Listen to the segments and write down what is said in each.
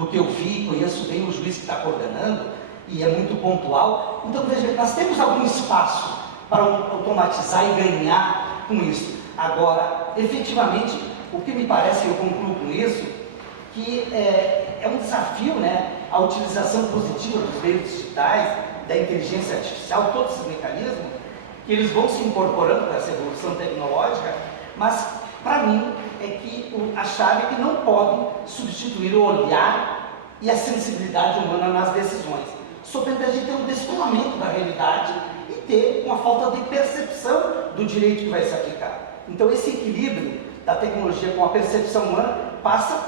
do que eu vi, conheço bem o juiz que está coordenando, e é muito pontual. Então, veja, nós temos algum espaço para automatizar e ganhar com isso. Agora, efetivamente, o que me parece, eu concluo com isso, que é um desafio, né, a utilização positiva dos meios digitais, da inteligência artificial, todos esses mecanismos, que eles vão se incorporando com essa evolução tecnológica, mas, para mim, é que a chave é que não pode substituir o olhar e a sensibilidade humana nas decisões. Sob pena de a gente ter um descolamento da realidade e ter uma falta de percepção do direito que vai se aplicar. Então, esse equilíbrio da tecnologia com a percepção humana passa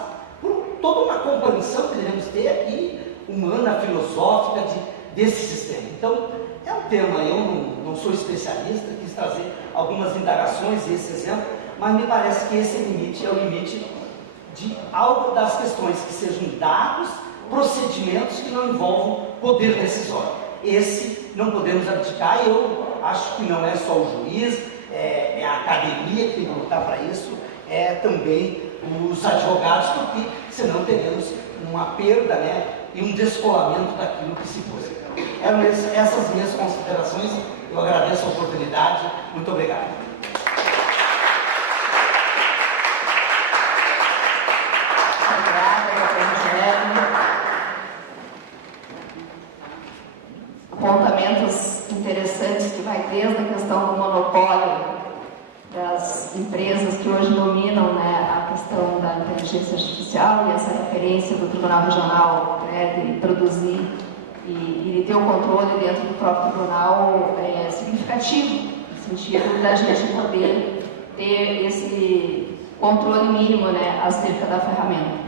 por toda uma compreensão que devemos ter aqui, humana, filosófica, desse sistema. Então, é um tema, eu não sou especialista, quis trazer algumas indagações e esse exemplo, mas me parece que esse limite é o limite de algo das questões que sejam dados, procedimentos que não envolvam poder decisório. Esse não podemos abdicar, e eu acho que não é só o juiz, é a academia que tem que lutar para isso, é também os advogados, porque senão teremos uma perda, né, e um descolamento daquilo que se busca. Eram essas minhas considerações, eu agradeço a oportunidade, muito obrigado. Apontamentos interessantes que vai desde a questão do monopólio das empresas que hoje dominam, né, a questão da inteligência artificial e essa referência do Tribunal Regional, né, de produzir e de ter o controle dentro do próprio tribunal é significativo, no sentido da gente poder ter esse controle mínimo, né, acerca da ferramenta.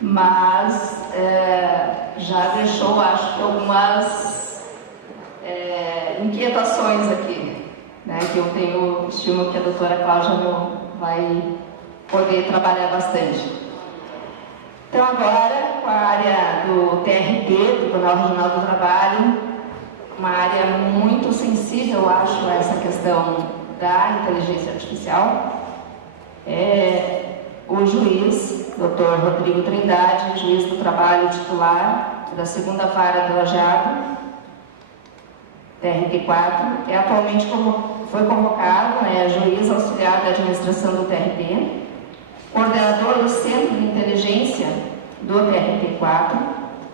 Mas já deixou, acho que, algumas inquietações aqui, né, que eu estimo que a doutora Cláudia vai poder trabalhar bastante. Então, agora, com a área do TRT, do Tribunal Regional do Trabalho, uma área muito sensível, eu acho, a essa questão da inteligência artificial, o juiz, Dr. Rodrigo Trindade, juiz do trabalho titular da 2ª Vara do Lajeado, TRT4, atualmente foi convocado, né, juiz auxiliar da administração do TRT, coordenador do Centro de Inteligência do TRT4,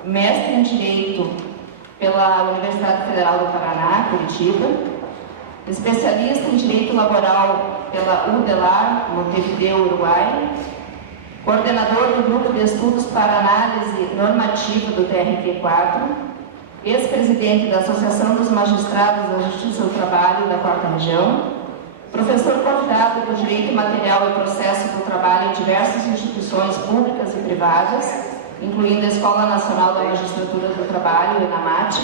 mestre em Direito pela Universidade Federal do Paraná, Curitiba, especialista em Direito Laboral pela UDELAR, Montevideo, Uruguai, coordenador do Grupo de Estudos para Análise Normativa do TRT4, ex-presidente da Associação dos Magistrados da Justiça do Trabalho da 4ª Região, professor convidado do Direito Material e Processo do Trabalho em diversas instituições públicas e privadas, incluindo a Escola Nacional da Magistratura do Trabalho, ENAMAT,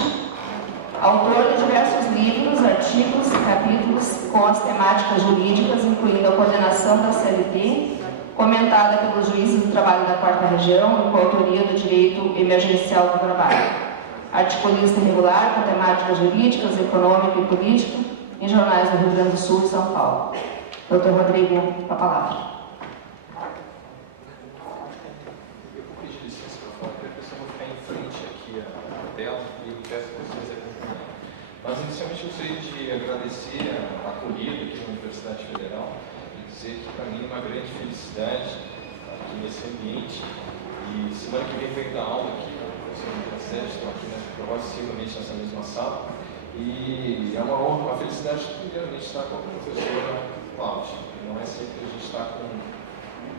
autor de diversos livros, artigos e capítulos com as temáticas jurídicas, incluindo a coordenação da CLT, comentada pelos juízes do trabalho da 4ª Região, em coautoria do Direito Emergencial do Trabalho. Articulista regular com temáticas jurídicas, econômico e político em jornais do Rio Grande do Sul e São Paulo. Dr. Rodrigo, com a palavra. Eu vou pedir licença para falar, porque eu vou ficar em frente aqui à tela e eu peço que vocês acompanhem. Mas, inicialmente, eu gostaria de agradecer a acolhida aqui na Universidade Federal e dizer que, para mim, é uma grande felicidade aqui nesse ambiente. E semana que vem dar aula aqui, com o professor Nicolas Sérgio, estou aqui possivelmente nessa mesma sala. E é uma honra, uma felicidade, primeiramente, estar com a professora Cláudia. Não é sempre que a gente está com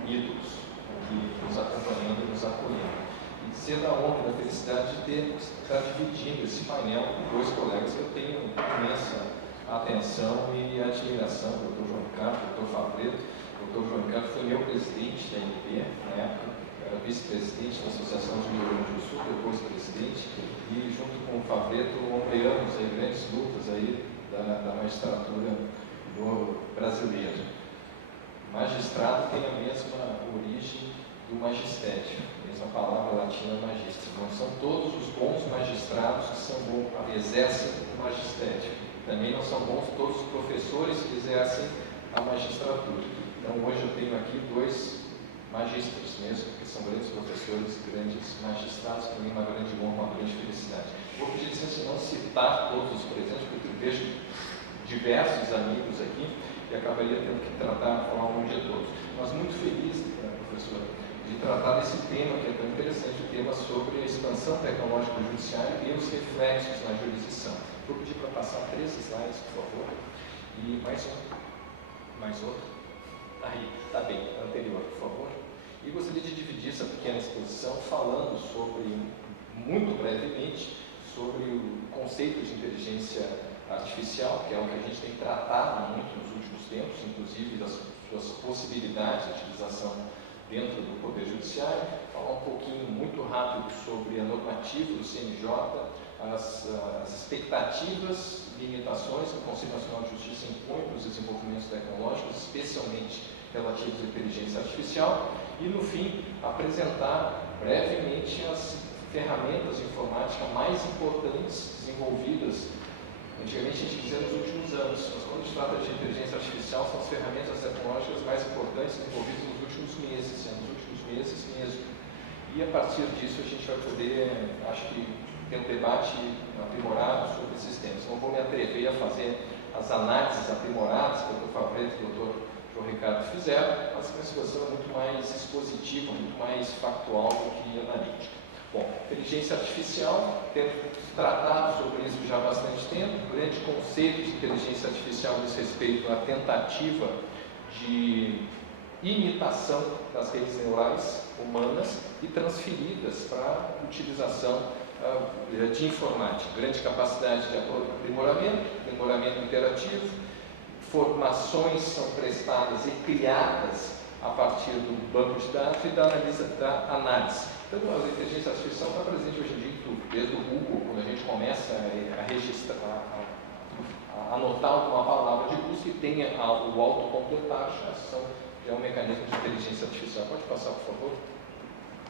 ídolos aqui nos acompanhando e nos acolhendo. E dizer da honra e da felicidade de estar dividindo esse painel com dois colegas que eu tenho imensa atenção e admiração, o Dr. João Ricardo, o Dr. Favreto. O Dr. João Ricardo foi meu presidente da NP na época, era vice-presidente da Associação de Rio Grande do Sul, depois presidente, e junto com o Favreto ombreamos aí grandes lutas aí da magistratura brasileira. Magistrado tem a mesma origem do magistério, a mesma palavra latina magistro. Não são todos os bons magistrados que são bons, exercem o magistério. Também não são bons todos os professores que exercem a magistratura. Então hoje eu tenho aqui dois magistros mesmo, que são são grandes professores, grandes magistrados, para mim uma grande honra, uma grande felicidade. Vou pedir licença de não citar todos os presentes, porque eu vejo diversos amigos aqui e acabaria tendo que falar um dia todos. Mas muito feliz, professora, de tratar desse tema que é tão interessante, o tema sobre a expansão tecnológica do judiciário e os reflexos na jurisdição. Vou pedir para passar 3 slides, por favor, e mais outro. Aí, está bem, anterior, por favor. E gostaria de dividir essa pequena exposição falando muito brevemente, sobre o conceito de inteligência artificial, que é o que a gente tem tratado muito nos últimos tempos, inclusive das suas possibilidades de utilização dentro do Poder Judiciário, falar um pouquinho muito rápido sobre a normativa do CNJ, as expectativas, limitações que o Conselho Nacional de Justiça impõe para os desenvolvimentos tecnológicos, especialmente relativos à inteligência artificial, e no fim apresentar brevemente as ferramentas de informática mais importantes desenvolvidas. Antigamente a gente dizia nos últimos anos, mas quando a gente trata de inteligência artificial, são as ferramentas tecnológicas mais importantes desenvolvidas nos últimos meses, mesmo. E a partir disso a gente vai poder, acho que, ter um debate aprimorado sobre esses temas. Não vou me atrever a fazer as análises aprimoradas que o Dr. Fabreto e o Dr. João Ricardo fizeram, mas a situação é muito mais expositiva, muito mais factual do que analítica. Bom, inteligência artificial, temos tratado sobre isso já há bastante tempo. O grande conceito de inteligência artificial diz respeito à tentativa de imitação das redes neurais humanas e transferidas para a utilização de informática. Grande capacidade de aprimoramento interativo, informações são prestadas e criadas a partir do banco de dados e da análise. Então, a inteligência artificial está presente hoje em dia em tudo, desde o Google, quando a gente começa a registrar, a anotar alguma palavra de busca e tenha o autocompletar, já é um mecanismo de inteligência artificial. Pode passar, por favor?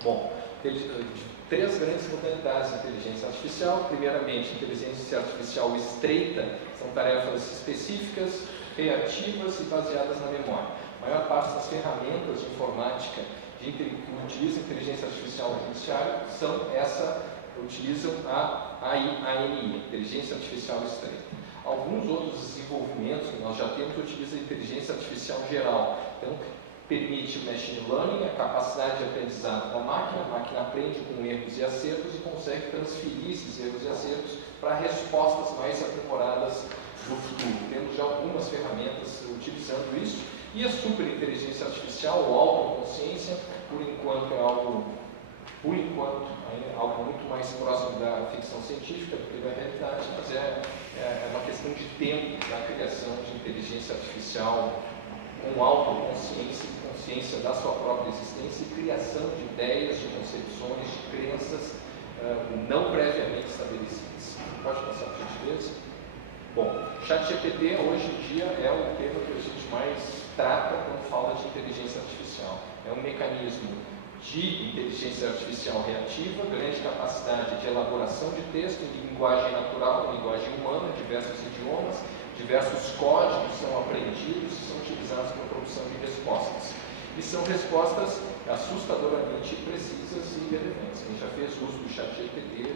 Bom, 3 grandes modalidades de inteligência artificial. Primeiramente, inteligência artificial estreita, são tarefas específicas, reativas e baseadas na memória. A maior parte das ferramentas de informática que utilizam inteligência artificial no judiciário utilizam a ANI, inteligência artificial estreita. Alguns outros desenvolvimentos que nós já temos utilizam a inteligência artificial geral. Então, permite o machine learning, a capacidade de aprendizado da máquina. A máquina aprende com erros e acertos e consegue transferir esses erros e acertos para respostas mais aprimoradas do futuro. Temos já algumas ferramentas utilizando isso. E a superinteligência artificial, ou autoconsciência, por enquanto é algo muito mais próximo da ficção científica do que da realidade, mas é uma questão de tempo da criação de inteligência artificial com autoconsciência e consciência da sua própria existência e criação de ideias, de concepções, de crenças não previamente estabelecidas. Pode passar por gentileza? Bom, ChatGPT hoje em dia é o tema que a gente mais trata quando fala de inteligência artificial. É um mecanismo de inteligência artificial reativa, grande capacidade de elaboração de texto em linguagem natural, linguagem humana, diversos idiomas, diversos códigos são aprendidos e são utilizados para a produção de respostas. E são respostas assustadoramente precisas e relevantes. Quem já fez uso do ChatGPT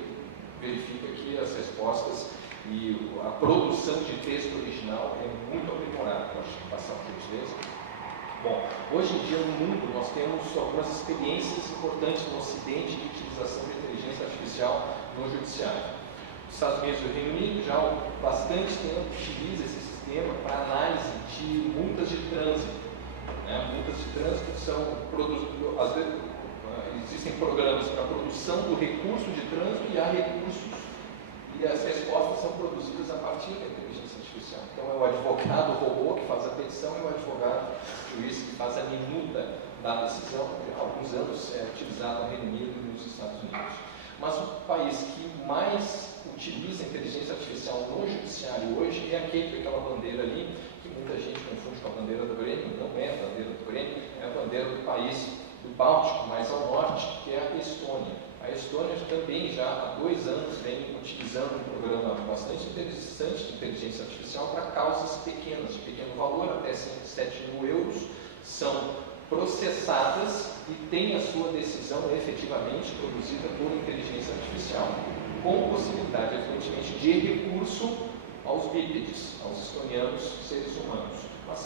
verifica que as respostas e a produção de texto original é muito aprimorada. Pode passar por gentileza. Bom, hoje em dia no mundo nós temos algumas experiências importantes no Ocidente de utilização de inteligência artificial no judiciário. Os Estados Unidos e o Reino Unido já há bastante tempo utilizam esse sistema para análise de multas de trânsito. Multas de trânsito são produzidas, às vezes existem programas para a produção do recurso de trânsito e há recursos e as respostas são produzidas a partir da inteligência artificial. Então é o advogado robô que faz a petição e o advogado juiz que faz a minuta da decisão, que há alguns anos é utilizado no Reino Unido e nos Estados Unidos. Mas o país que mais utiliza a inteligência artificial no judiciário hoje é aquele com aquela bandeira ali, que muita gente confunde com a bandeira do Grêmio. Não é a bandeira do Grêmio, é a bandeira do país do Báltico, mais ao norte, que é a Estônia. A Estônia também já há 2 anos vem utilizando um programa bastante interessante de inteligência artificial para causas pequenas, de pequeno valor, até 7.000 euros, são processadas e tem a sua decisão efetivamente produzida por inteligência artificial, com possibilidade, evidentemente, de recurso aos bípedes, aos estonianos seres humanos. Mas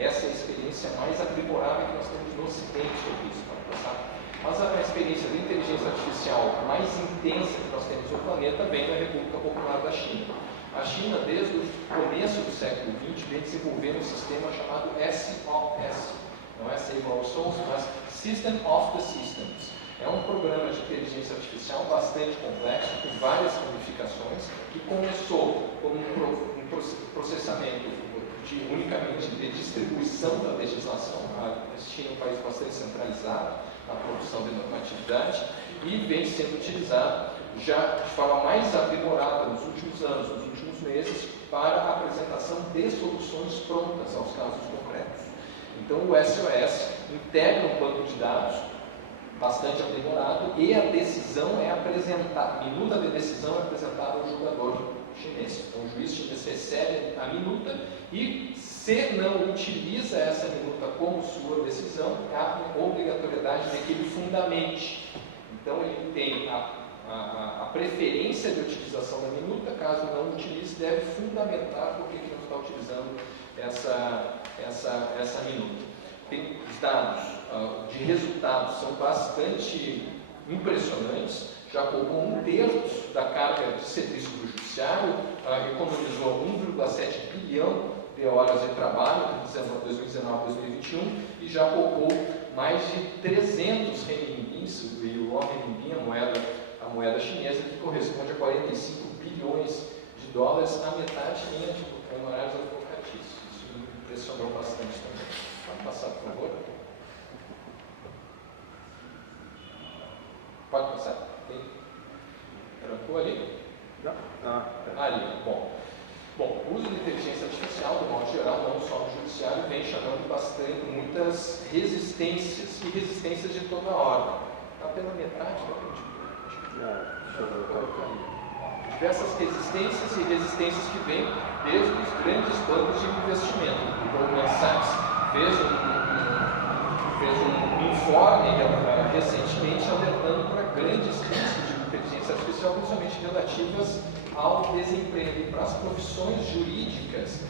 essa é a experiência mais aprimorada que nós temos no Ocidente sobre isso, para passar. Mas a experiência de inteligência artificial mais intensa que nós temos no planeta vem da República Popular da China. A China, desde o começo do século XX, vem desenvolvendo um sistema chamado SOS. Não é Save Our Souls, mas System of the Systems. É um programa de inteligência artificial bastante complexo, com várias ramificações, que começou como um processamento unicamente de distribuição da legislação. A China é um país bastante centralizado na produção de normatividade e vem sendo utilizado já de forma mais aprimorada nos últimos anos, nos últimos meses, para a apresentação de soluções prontas aos casos concretos. Então o SOS integra um banco de dados bastante aprimorado e a decisão é apresentada, a minuta de decisão é apresentada ao julgador chinês. Então o juiz chinês recebe a minuta e, se não utiliza essa minuta como sua decisão, há a obrigatoriedade de que ele fundamente. Então ele tem a preferência de utilização da minuta, caso não utilize, deve fundamentar por que não está utilizando essa minuta. Os dados de resultados são bastante impressionantes, já cobrou 1/3 da carga de serviço do judiciário, economizou 1,7 bilhão de horas de trabalho de 2019 a 2021 e já cobrou mais de 300 renminbis, e o renminbi, a moeda chinesa, que corresponde a 45 bilhões de dólares, a metade em honorários advocatícios. Isso me impressionou bastante também. Pode passar, por favor. Pode passar? Trancou ali? Ali, bom. Bom, o uso de inteligência artificial, do modo geral, não só no judiciário, vem chamando bastante muitas resistências, e resistências de toda a ordem. Está pela metade da diversas resistências e resistências que vêm desde os grandes bancos de investimento. O Goldman Sachs fez um informe recentemente alertando para grandes riscos de inteligência artificial, principalmente relativas ao desemprego. E para as profissões jurídicas,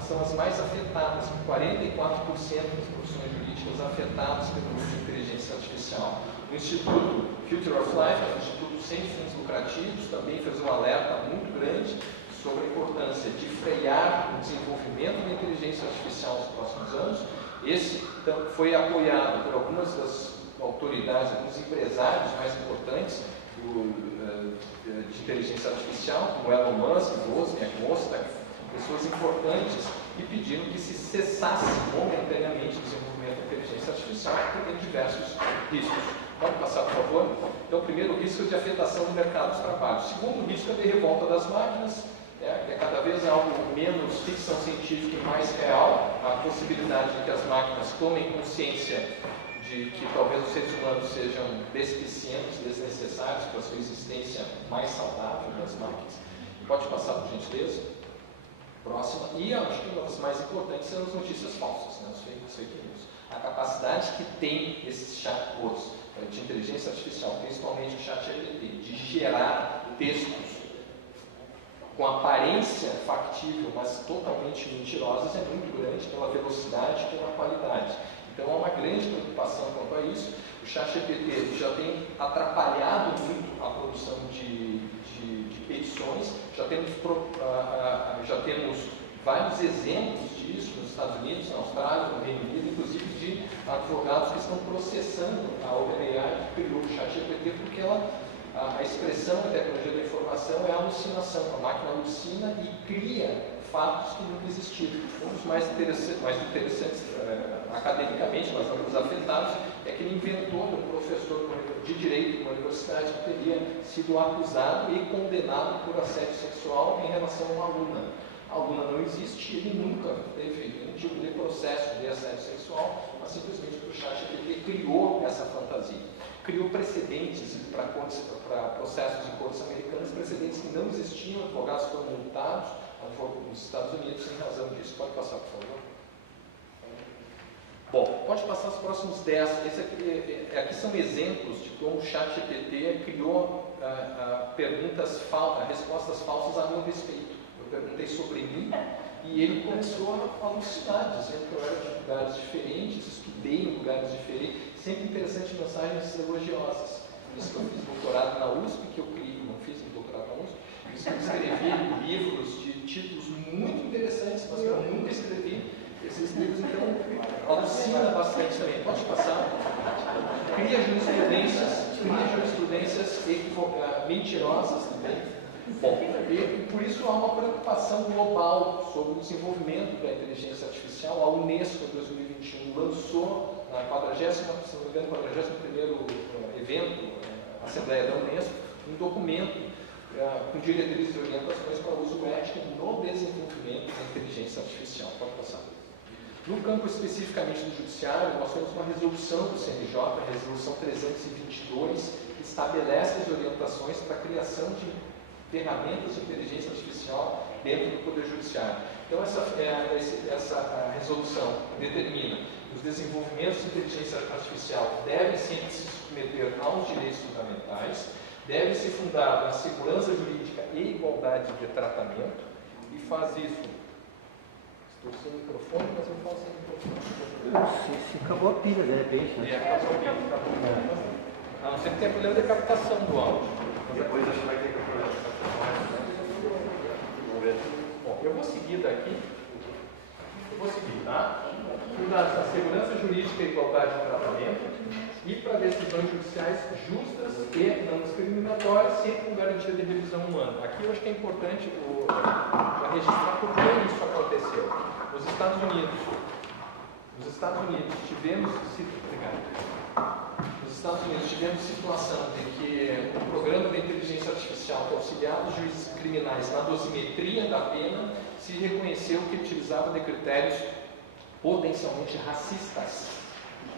são as mais afetadas, com 44% das profissões jurídicas afetadas pelo uso de inteligência artificial. O Instituto Future of Life, um instituto sem fins lucrativos, também fez um alerta muito grande sobre a importância de frear o desenvolvimento da inteligência artificial nos próximos anos. Esse foi apoiado por algumas das autoridades, alguns empresários mais importantes de inteligência artificial, como Elon Musk, Wozniak, Mostak, pessoas importantes, e pediram que se cessasse momentaneamente o desenvolvimento da inteligência artificial, porque tem diversos riscos. Pode passar, por favor? Então, o primeiro risco é de afetação do mercado de trabalho. O segundo risco é de revolta das máquinas, que é cada vez algo menos ficção científica e mais real, a possibilidade de que as máquinas tomem consciência de que talvez os seres humanos sejam despicientes, desnecessários para a sua existência mais saudável das máquinas. Pode passar, por gentileza. Próxima. E acho que uma das mais importantes são as notícias falsas, né? Os fake news. A capacidade que tem esses chatbots de inteligência artificial, principalmente o ChatGPT, de gerar textos com aparência factível, mas totalmente mentirosas, é muito grande pela velocidade e pela qualidade. Então há uma grande preocupação quanto a isso. O ChatGPT já tem atrapalhado muito a produção de petições. Já temos vários exemplos disso nos Estados Unidos, na Austrália, no Reino Unido, inclusive de advogados que estão processando a OpenAI que criou o ChatGPT, porque a expressão da tecnologia da informação é a alucinação. A máquina alucina e cria fatos que nunca existiram. Um dos mais interessantes academicamente, mas não dos afetados, é que ele inventou um professor de direito de uma universidade que teria sido acusado e condenado por assédio sexual em relação a uma aluna. A aluna não existe, ele nunca teve nenhum tipo de processo de assédio sexual, mas simplesmente o ChatGPT criou essa fantasia. Criou precedentes para processos em cortes americanos, precedentes que não existiam, advogados foram multados nos Estados Unidos em razão disso. Pode passar, por favor. Bom, Pode passar os próximos 10. Aqui são exemplos de como o ChatGPT criou respostas falsas a meu respeito. Eu perguntei sobre mim e ele começou a alucinar, dizendo que eu era de lugares diferentes, estudei em lugares diferentes, sempre interessante, mensagens elogiosas. Por isso que eu fiz doutorado na USP, que eu criei, não fiz doutorado na USP, por isso que eu escrevi livros de títulos muito interessantes, mas que eu nunca escrevi. Esses livros, então, alucina bastante também. Pode passar. Cria jurisprudências mentirosas também. Bom, e por isso há uma preocupação global sobre o desenvolvimento da inteligência artificial. A Unesco, em 2021, lançou, na 41º evento, Assembleia da Unesco, um documento com diretrizes e orientações para uso ético no desenvolvimento da inteligência artificial. Pode passar. No campo especificamente do judiciário, nós temos uma resolução do CNJ, a resolução 322, que estabelece as orientações para a criação de ferramentas de inteligência artificial dentro do Poder Judiciário. Então, essa resolução determina que os desenvolvimentos de inteligência artificial devem sempre se submeter aos direitos fundamentais, devem se fundar na segurança jurídica e igualdade de tratamento, e faz isso. Estou sem microfone, mas eu falo sem microfone. Se acabou a pilha, de repente, né? Acabou a pilha, tá bom. A não ser que tenha problema de captação do áudio. Depois acho que vai ter que problema. Vamos ver. Bom, eu vou seguir daqui. Tá? Da segurança jurídica e igualdade de tratamento e para decisões judiciais justas e não discriminatórias, sempre com garantia de revisão humana. Aqui eu acho que é importante já registrar por que isso aconteceu. Nos Estados Unidos tivemos situação de que o programa de inteligência artificial que auxiliava os juízes criminais na dosimetria da pena se reconheceu que utilizava de critérios potencialmente racistas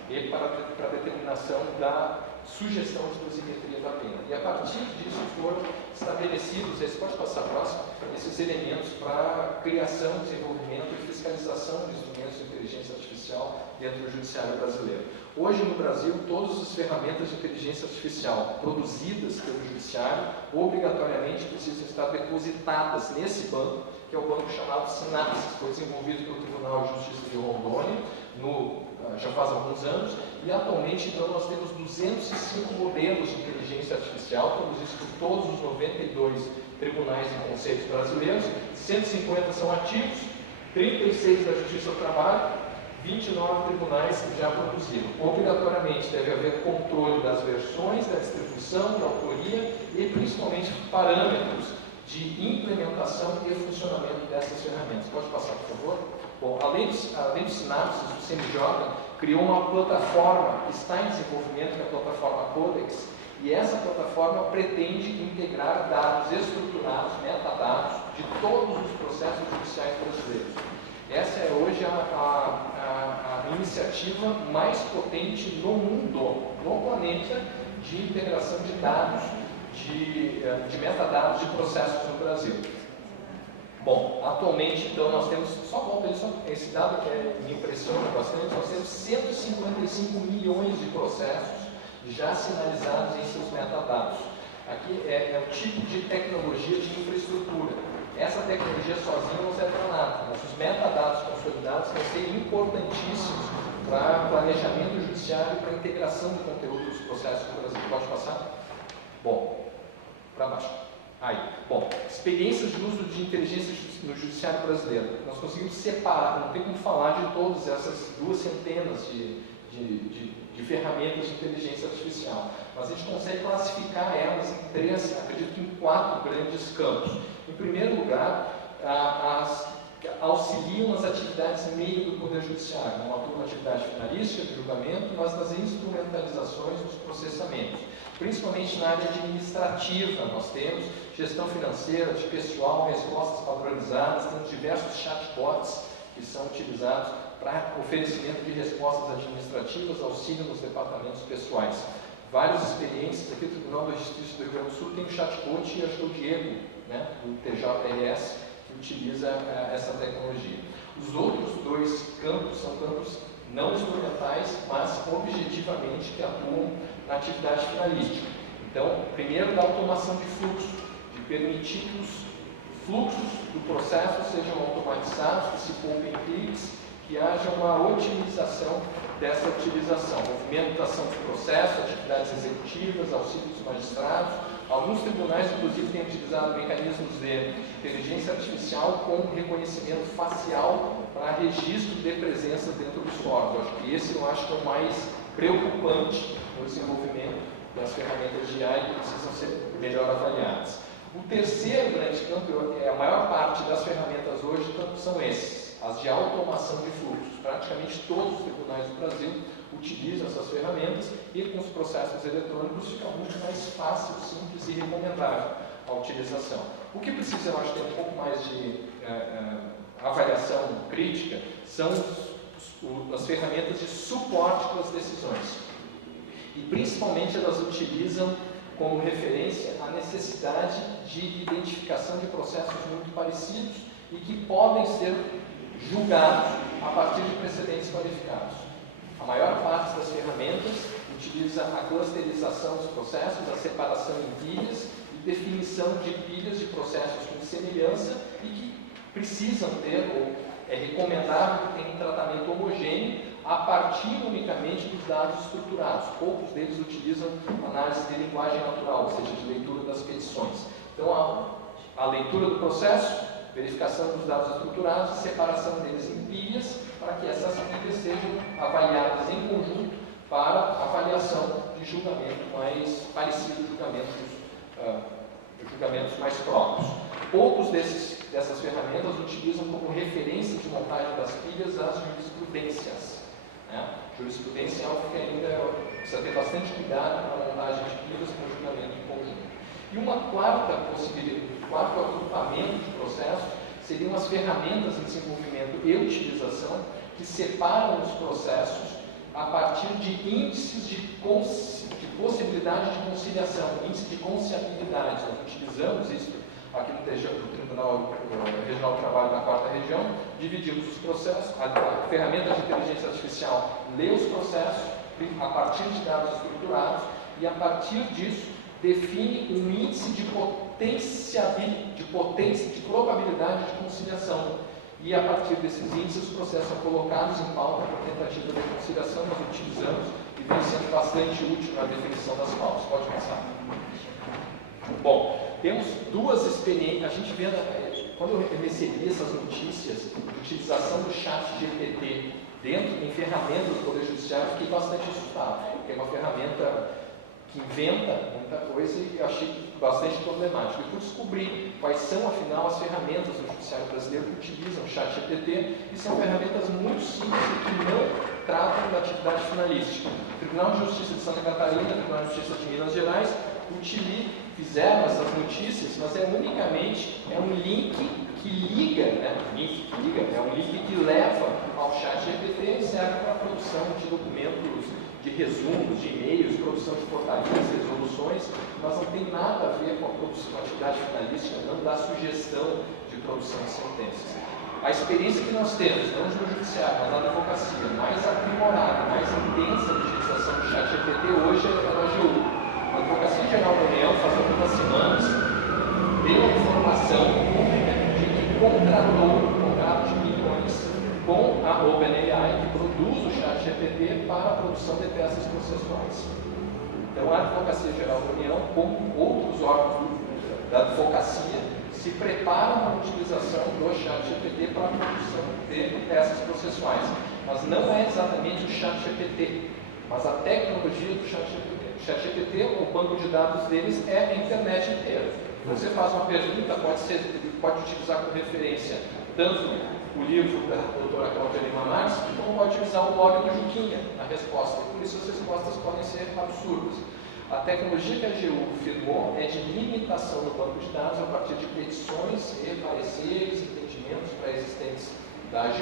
e para a determinação da sugestão de dosimetria da pena. E a partir disso foram estabelecidos, esse pode passar próximo, esses elementos para a criação, desenvolvimento e fiscalização de instrumentos de inteligência artificial dentro do judiciário brasileiro. Hoje no Brasil, todas as ferramentas de inteligência artificial produzidas pelo judiciário obrigatoriamente precisam estar depositadas nesse banco, que é o banco chamado Sinapse, que foi desenvolvido pelo Tribunal de Justiça de Rondônia já faz alguns anos, e atualmente então nós temos 205 modelos de inteligência artificial produzidos por todos os 92 tribunais e conselhos brasileiros, 150 são ativos, 36 da Justiça do Trabalho, 29 tribunais que já produziram. Obrigatoriamente deve haver controle das versões, da distribuição, da autoria e principalmente parâmetros de implementação e funcionamento dessas ferramentas. Pode passar, por favor? Bom, além dos Sinapses, o CNJ criou uma plataforma que está em desenvolvimento, que é a plataforma Codex, e essa plataforma pretende integrar dados estruturados, metadados, de todos os processos judiciais brasileiros. Essa é hoje a iniciativa mais potente no mundo, no planeta, de integração de dados, de metadados de processos no Brasil. Bom, atualmente, então, nós temos, só volta esse dado que me impressiona bastante, nós temos 155 milhões de processos já sinalizados em seus metadados. Aqui é o tipo de tecnologia de infraestrutura. Essa tecnologia sozinha não serve para nada, mas os metadados consolidados vão ser importantíssimos para planejamento judiciário e para integração do conteúdo dos processos no Brasil. Pode passar? Bom, para baixo. Aí, bom, experiências de uso de inteligência no judiciário brasileiro. Nós conseguimos separar, não tem como falar de todas essas 2 centenas de ferramentas de inteligência artificial, mas a gente consegue classificar elas em 3, acredito que em 4 grandes campos. Em primeiro lugar, auxiliam nas atividades meio do Poder Judiciário, não atua na atividade finalística, de julgamento, mas nas instrumentalizações dos processamentos. Principalmente na área administrativa, nós temos gestão financeira, de pessoal, respostas padronizadas, temos diversos chatbots que são utilizados para oferecimento de respostas administrativas, auxílio nos departamentos pessoais. Várias experiências, aqui o Tribunal de Justiça do Rio Grande do Sul tem um chatbot, e acho que o Diego, né, do TJRS, que utiliza essa tecnologia. Os outros 2 campos são campos não instrumentais, mas objetivamente que atuam na atividade finalística. Então, primeiro, da automação de fluxo, de permitir que os fluxos do processo sejam automatizados, que se poupem cliques, que haja uma otimização dessa utilização, movimentação dos processos, atividades executivas, auxílio dos magistrados. Alguns tribunais, inclusive, têm utilizado mecanismos de inteligência artificial com reconhecimento facial para registro de presença dentro dos fóruns. Esse eu acho que é o mais preocupante no desenvolvimento das ferramentas de AI, que precisam ser melhor avaliadas. O terceiro grande campo, a maior parte das ferramentas hoje são esses, as de automação de fluxos. Praticamente todos os tribunais do Brasil utilizam essas ferramentas e com os processos eletrônicos fica muito mais fácil, simples e recomendável a utilização. O que precisa, eu acho, ter um pouco mais de avaliação crítica são as ferramentas de suporte para as decisões. E principalmente elas utilizam como referência a necessidade de identificação de processos muito parecidos e que podem ser julgados a partir de precedentes qualificados. A maior parte das ferramentas utiliza a clusterização dos processos, a separação em pilhas e definição de pilhas de processos com semelhança e que precisam ter, ou é recomendável que tenham um tratamento homogêneo a partir unicamente dos dados estruturados. Poucos deles utilizam análise de linguagem natural, ou seja, de leitura das petições. Então, a leitura do processo, verificação dos dados estruturados e separação deles em pilhas, para que essas pilhas sejam avaliadas em conjunto para avaliação de julgamento mais parecido, julgamentos mais próprios. Poucos dessas ferramentas utilizam como referência de montagem das pilhas as jurisprudências. Jurisprudência é algo que ainda precisa ter bastante cuidado na montagem de pilhas para o julgamento em conjunto. E uma quarta possibilidade, quarto agrupamento de processos seriam as ferramentas de desenvolvimento e utilização que separam os processos a partir de índices de possibilidade de conciliação, índice de conciliabilidade. Nós utilizamos isso aqui no Tribunal Regional do Trabalho da 4ª Região, dividimos os processos, a ferramenta de inteligência artificial lê os processos a partir de dados estruturados e a partir disso define um índice de probabilidade de conciliação. E a partir desses índices os processos são colocados em pauta para tentativa de conciliação, nós utilizamos e vem sendo bastante útil na definição das pautas. Pode passar. Bom, temos duas experiências, a gente vê, quando eu recebi essas notícias de utilização do chat GPT em ferramentas do Poder Judiciário, fiquei bastante assustado, porque é uma ferramenta que inventa muita coisa e eu achei bastante problemático. E fui descobrir quais são, afinal, as ferramentas do Judiciário brasileiro que utilizam o chat GPT, e são ferramentas muito simples que não tratam da atividade finalística. O Tribunal de Justiça de Santa Catarina, o Tribunal de Justiça de Minas Gerais, fizeram essas notícias, mas é um link que liga, é um link que leva ao chat GPT e serve para a produção de documentos, de resumos, de e-mails, produção de portarias, resoluções, mas não tem nada a ver com a produção da atividade finalística, não dá sugestão de produção de sentenças. A experiência que nós temos, não no judiciário, mas na advocacia, mais aprimorada, mais intensa de utilização do chat GPT hoje é a AGU. A Advocacia Geral da União, faz algumas semanas, deu a informação pública de que contratou um contrato de milhões com a OpenAI, que produz o chat GPT para a produção de peças processuais. Então, a Advocacia Geral da União, como outros órgãos da advocacia, se preparam para a utilização do chat GPT para a produção de peças processuais. Mas não é exatamente o chat GPT, mas a tecnologia do chat GPT. O chat GPT, o banco de dados deles é a internet inteira. Você faz uma pergunta, pode utilizar como referência tanto o livro da doutora Cláudia Lima Marques, como pode utilizar o blog do Juquinha na resposta. Por isso as respostas podem ser absurdas. A tecnologia que a AGU firmou é de limitação no banco de dados a partir de petições e pareceres, entendimentos pré-existentes da AGU.